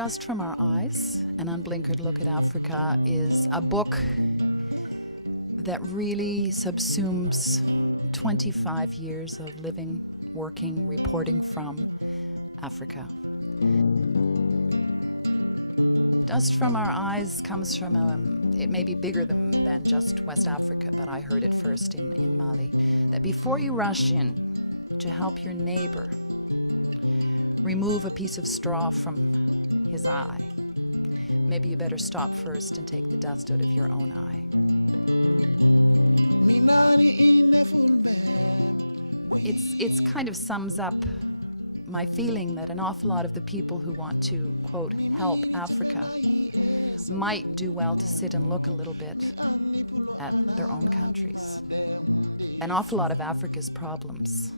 Dust from Our Eyes, An Unblinkered Look at Africa, is a book that really subsumes 25 years of living, working, reporting from Africa. Dust from Our Eyes comes from, it may be bigger than just West Africa, but I heard it first in Mali, that before you rush in to help your neighbor remove a piece of straw from his eye, maybe you better stop first and take the dust out of your own eye. It kind of sums up my feeling that an awful lot of the people who want to, quote, help Africa might do well to sit and look a little bit at their own countries. An awful lot of Africa's problems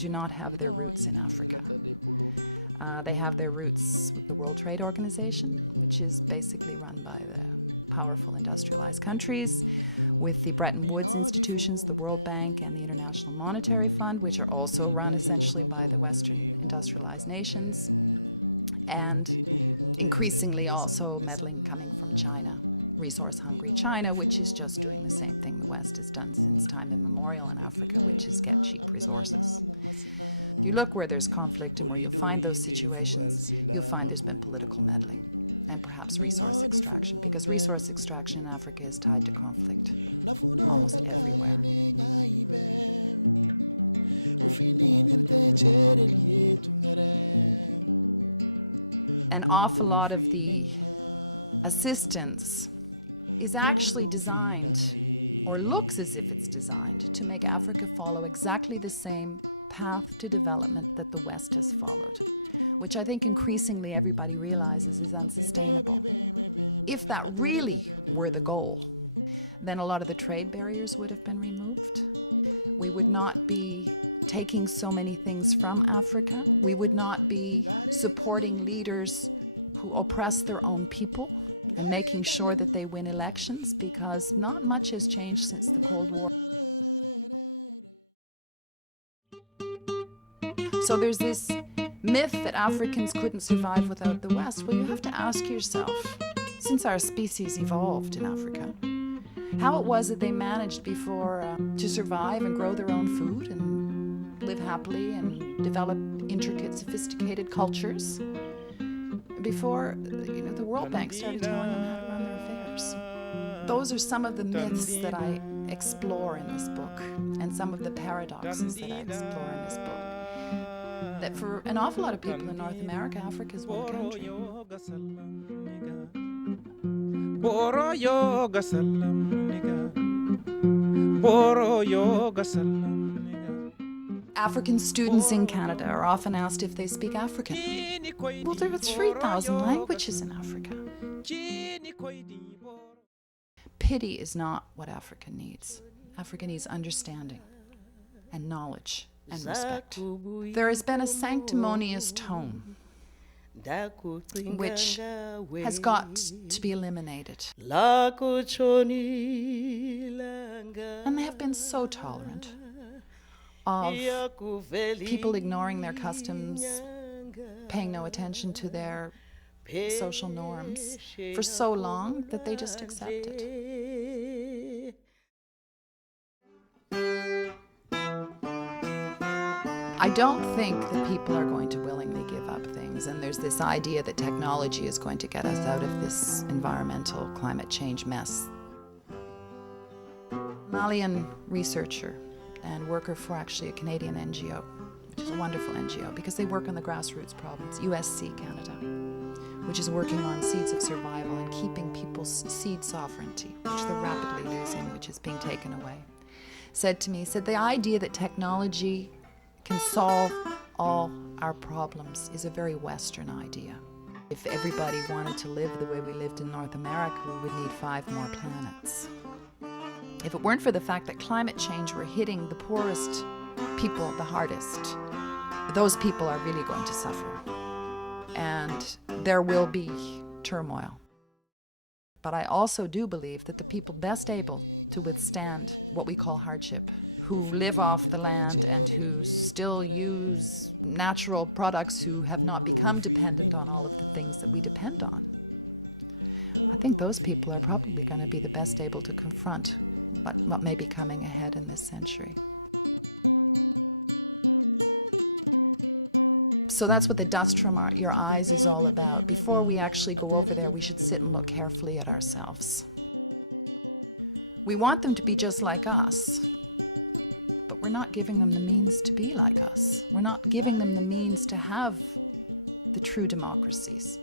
do not have their roots in Africa. They have their roots in the World Trade Organization, which is basically run by the powerful industrialized countries, with the Bretton Woods institutions, the World Bank, and the International Monetary Fund, which are also run essentially by the Western industrialized nations, and increasingly also meddling coming from China, resource-hungry China, which is just doing the same thing the West has done since time immemorial in Africa, which is get cheap resources. If you look where there's conflict and where you find those situations, you'll find there's been political meddling and perhaps resource extraction, because resource extraction in Africa is tied to conflict almost everywhere. An awful lot of the assistance is actually designed, or looks as if it's designed, to make Africa follow exactly the same path to development that the West has followed, which I think increasingly everybody realizes is unsustainable. If that really were the goal, then a lot of the trade barriers would have been removed. We would not be taking so many things from Africa. We would not be supporting leaders who oppress their own people, making sure that they win elections, because not much has changed since the Cold War. So there's this myth that Africans couldn't survive without the West. Well, you have to ask yourself, since our species evolved in Africa, how it was that they managed before to survive and grow their own food and live happily and develop intricate, sophisticated cultures before the World Bank started telling them how to run their affairs. Those are some of the myths that I explore in this book, and some of the paradoxes that I explore in this book. That for an awful lot of people in North America, Africa is one country. African students in Canada are often asked if they speak African. Well, there are 3,000 languages in Africa. Pity is not what Africa needs. Africa needs understanding and knowledge and respect. There has been a sanctimonious tone which has got to be eliminated. And they have been so tolerant of people ignoring their customs, paying no attention to their social norms for so long that they just accept it. I don't think that people are going to willingly give up things, and there's this idea that technology is going to get us out of this environmental climate change mess. Malian researcher and worker for actually a Canadian NGO, which is a wonderful NGO because they work on the grassroots problems, USC Canada, which is working on seeds of survival and keeping people's seed sovereignty, which they're rapidly losing, which is being taken away, said to me, the idea that technology can solve all our problems is a very Western idea. If everybody wanted to live the way we lived in North America, we would need 5 more planets. If it weren't for the fact that climate change were hitting the poorest people the hardest, those people are really going to suffer. And there will be turmoil. But I also do believe that the people best able to withstand what we call hardship, who live off the land and who still use natural products, who have not become dependent on all of the things that we depend on. I think those people are probably going to be the best able to confront what may be coming ahead in this century. So that's what the dust from your eyes is all about. Before we actually go over there, we should sit and look carefully at ourselves. We want them to be just like us, but we're not giving them the means to be like us. We're not giving them the means to have the true democracies.